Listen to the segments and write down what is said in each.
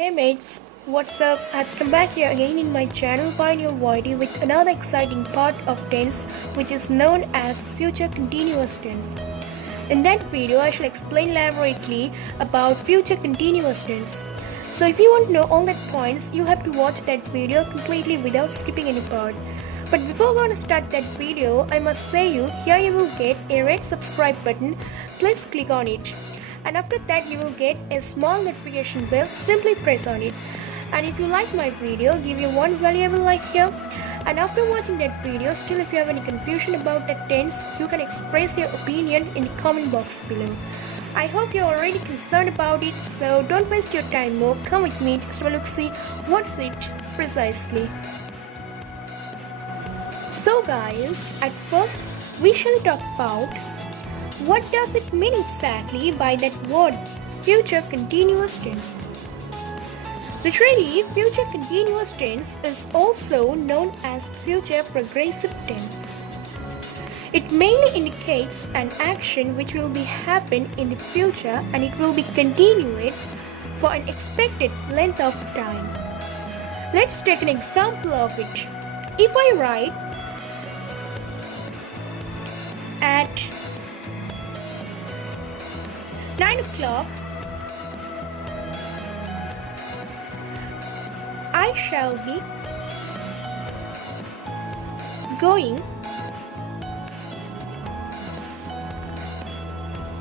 Hey mates, what's up? I've come back here again in my channel Pioneer YD with another exciting part of tense which is known as future continuous tense. In that video, I shall explain elaborately about future continuous tense. So if you want to know all the points, you have to watch that video completely without skipping any part. But before going to start that video, I must say here you will get a red subscribe button. Please click on it. And after that you will get a small notification bell. Simply press on it. And if you like my video, give you one valuable like here. And after watching that video, still if you have any confusion about that tense, you can express your opinion in the comment box below. I hope you're already concerned about it, so don't waste your time more. Come with me, just have a look, see what's it precisely. So guys, at first we shall talk about what does it mean exactly by that word future continuous tense. Literally, future continuous tense is also known as future progressive tense. It mainly indicates an action which will be happen in the future and it will be continued for an expected length of time. Let's take an example of it. If I write at 9 o'clock, I shall be going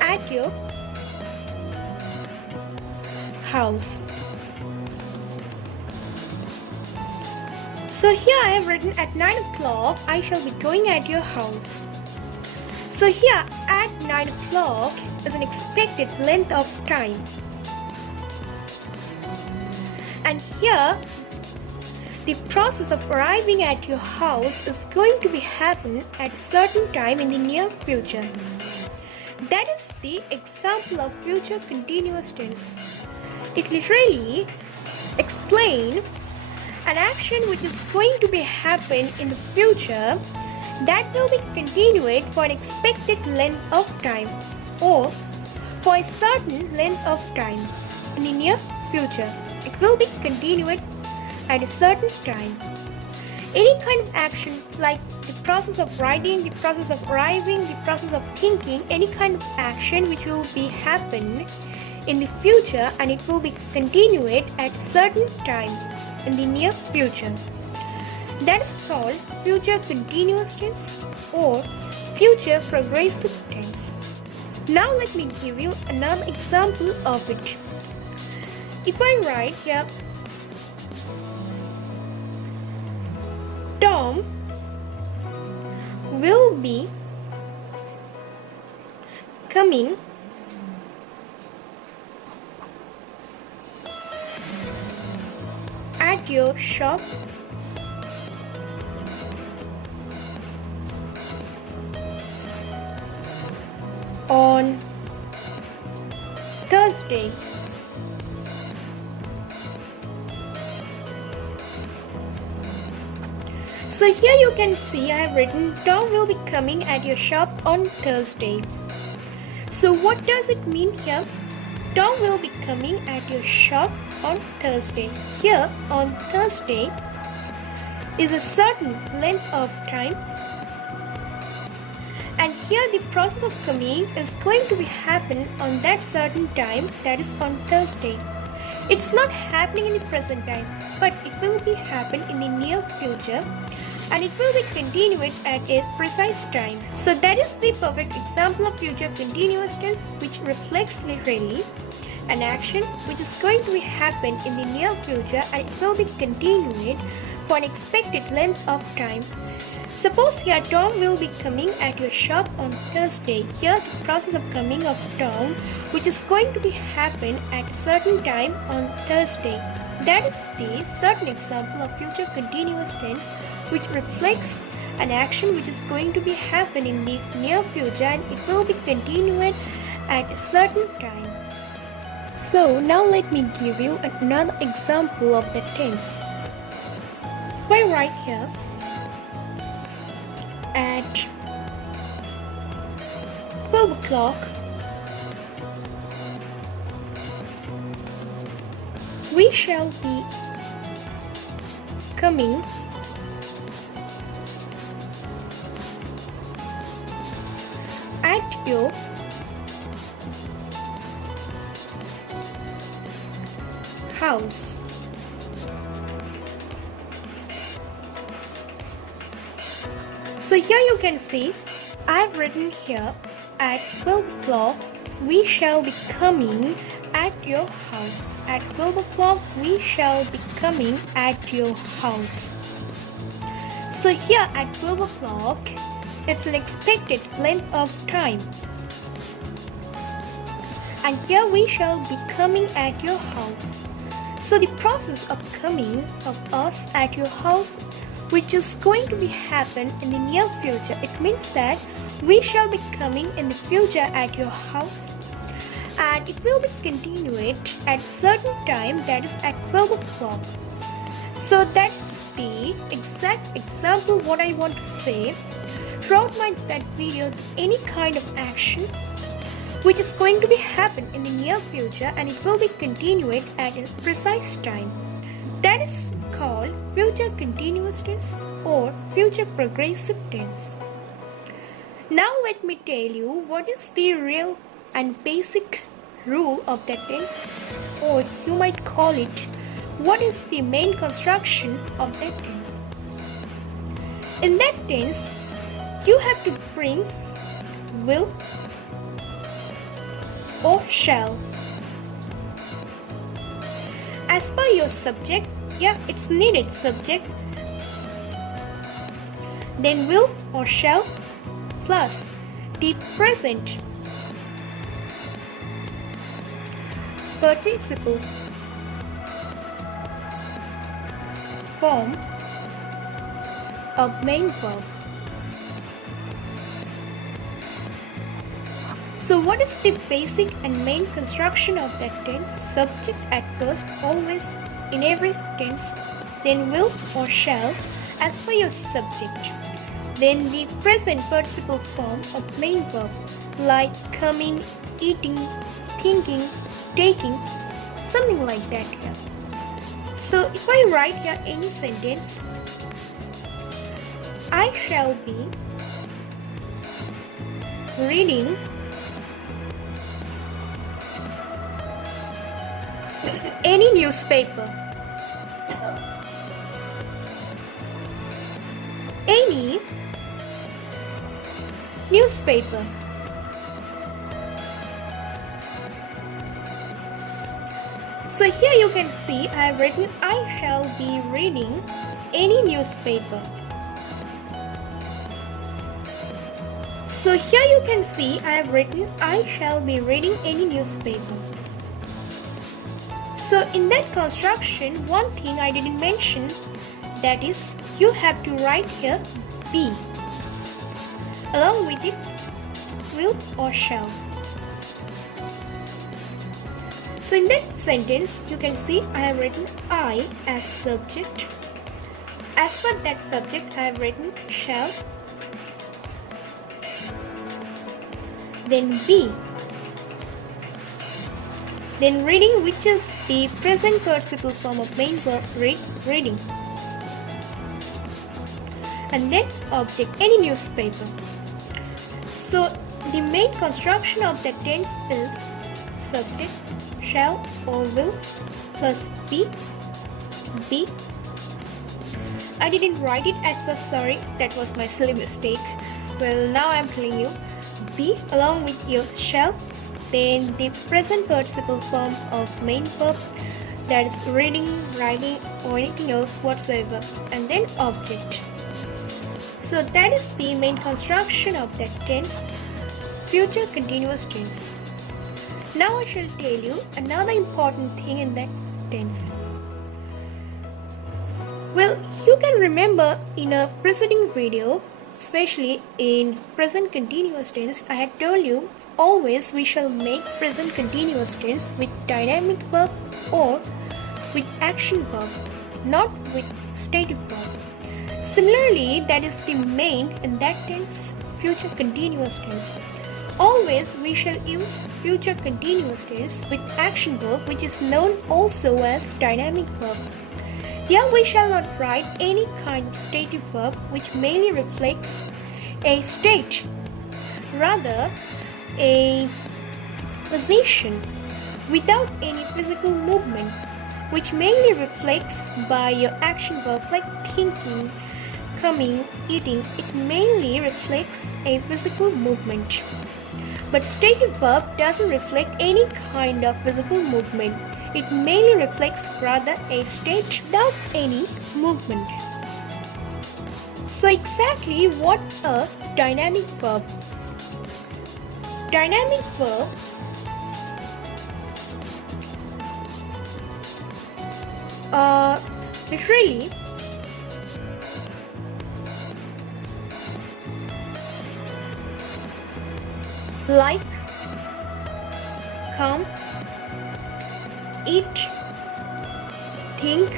at your house. So here I have written at 9 o'clock, I shall be going at your house. So here at 9 o'clock is an expected length of time. And here the process of arriving at your house is going to be happen at a certain time in the near future. That is the example of future continuous tense. It literally explains an action which is going to be happen in the future that will be continued for an expected length of time or for a certain length of time in the near future. It will be continued at a certain time. Any kind of action like the process of writing, the process of arriving, the process of thinking, any kind of action which will be happen in the future and it will be continued at a certain time in the near future. That is called future continuous tense or future progressive tense. Now let me give you another example of it. If I write here, Tom will be coming at your shop on Thursday. So here you can see I have written Tom will be coming at your shop on Thursday. So what does it mean here? Tom will be coming at your shop on Thursday. Here on Thursday is a certain length of time. And here the process of coming is going to be happen on that certain time, that is on Thursday. It's not happening in the present time, but it will be happen in the near future and it will be continued at a precise time. So that is the perfect example of future continuous tense which reflects literally an action which is going to be happen in the near future and it will be continued for an expected length of time. Suppose here Tom will be coming at your shop on Thursday. Here the process of coming of Tom which is going to be happen at a certain time on Thursday. That is the certain example of future continuous tense which reflects an action which is going to be happen in the near future and it will be continued at a certain time. So now let me give you another example of the tense. If I write here at 12 o'clock we shall be coming at your house. So here you can see I've written here at 12 o'clock we shall be coming at your house. At 12 o'clock we shall be coming at your house. So here at 12 o'clock it's an expected length of time. And here we shall be coming at your house. So the process of coming of us at your house, which is going to be happen in the near future. It means that we shall be coming in the future at your house, and it will be continued at certain time, that is at 12 o'clock. So that's the exact example what I want to say throughout that video. Any kind of action which is going to be happen in the near future and it will be continued at a precise time, that is called future continuous tense or future progressive tense. Now let me tell you what is the real and basic rule of that tense, or you might call it what is the main construction of that tense. In that tense you have to bring will or shall as per your subject. Yeah, it's needed subject, then will or shall plus the present participle form of main verb. So what is the basic and main construction of that tense? Subject at first, always in every tense, then will or shall as per your subject, then the present participle form of main verb like coming, eating, thinking, taking, something like that here. So if I write here any sentence, I shall be reading any newspaper. Any newspaper. So here you can see I have written I shall be reading any newspaper. So here you can see I have written I shall be reading any newspaper. So in that construction, one thing I didn't mention, that is you have to write here be along with it will or shall. So in that sentence you can see I have written I as subject. As per that subject I have written shall, then be, then reading, which is the present participle form of main verb reading, and then object any newspaper. So the main construction of that tense is subject shall or will plus be. I didn't write it at first, sorry, that was my silly mistake. Well, now I'm telling you be along with your shall, then the present participle form of main verb, that is reading, writing or anything else whatsoever, and then object. So that is the main construction of that tense, future continuous tense. Now I shall tell you another important thing in that tense. Well, you can remember in a preceding video, especially in present continuous tense, I had told you always we shall make present continuous tense with dynamic verb or with action verb, not with stative verb. Similarly, that is the main in that tense, future continuous tense. Always we shall use future continuous tense with action verb, which is known also as dynamic verb. Here we shall not write any kind of stative verb which mainly reflects a state, rather a position without any physical movement, which mainly reflects by your action verb like thinking, coming, eating. It mainly reflects a physical movement. But stative verb doesn't reflect any kind of physical movement. It mainly reflects rather a state without any movement. So exactly what a dynamic verb? Dynamic verb literally like, come, eat, think,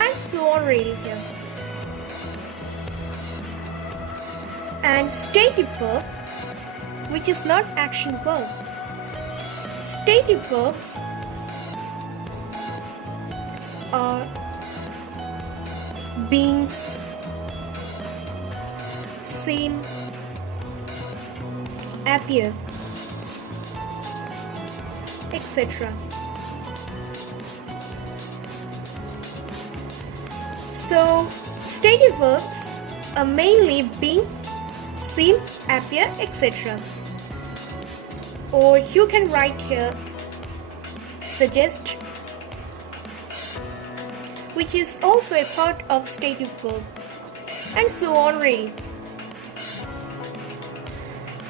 and so on really here. And stative verb, which is not action verb. Stative verbs are being, seem, appear, etc. So stative verbs are mainly being, seem, appear, etc. Or you can write here suggest, which is also a part of stative verb, and so on really.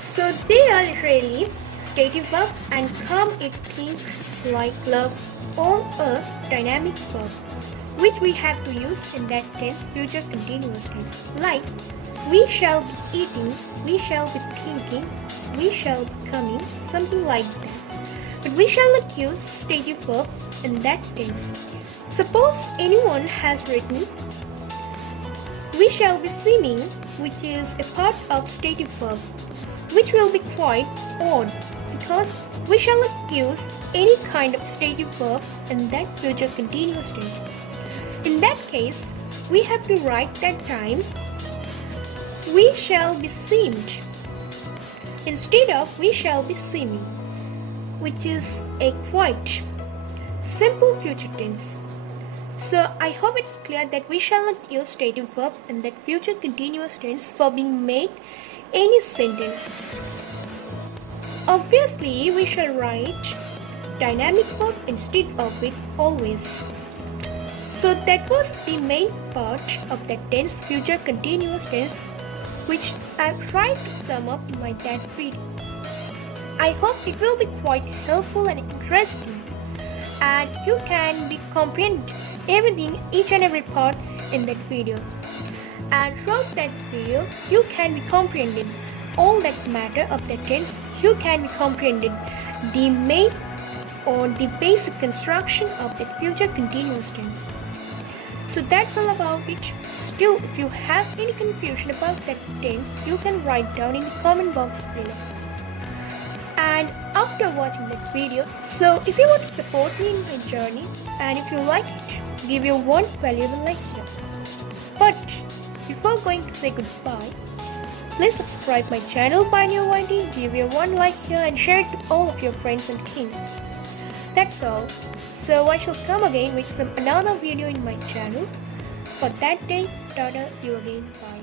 So they are literally stative verb and come, eat, think, like, love, all a dynamic verb, which we have to use in that tense, future continuous tense. Like, we shall be eating, we shall be thinking, we shall be coming, something like that. But we shall not use stative verb in that tense. Suppose anyone has written, we shall be seeming, which is a part of stative verb, which will be quite odd because we shall not use any kind of stative verb in that future continuous tense. In that case, we have to write that time, we shall be seemed, instead of we shall be seeming, which is a quite simple future tense. So I hope it's clear that we shall not use stative verb in that future continuous tense for being made any sentence. Obviously, we shall write dynamic verb instead of it always. So that was the main part of that tense, future continuous tense, which I've tried to sum up in that video. I hope it will be quite helpful and interesting, and you can comprehend everything, each and every part in that video. And throughout that video, you can be comprehended all that matter of that tense. You can be comprehended the main or the basic construction of that future continuous tense. So that's all about it. Still, if you have any confusion about that tense, you can write down in the comment box below. And after watching that video, so if you want to support me in my journey, and if you like it, give your one valuable like here. But before going to say goodbye, please subscribe my channel Pioneer YT, give your one like here and share it to all of your friends and kings. That's all. So I shall come again with another video in my channel. For that day, Tata, see you again. Bye.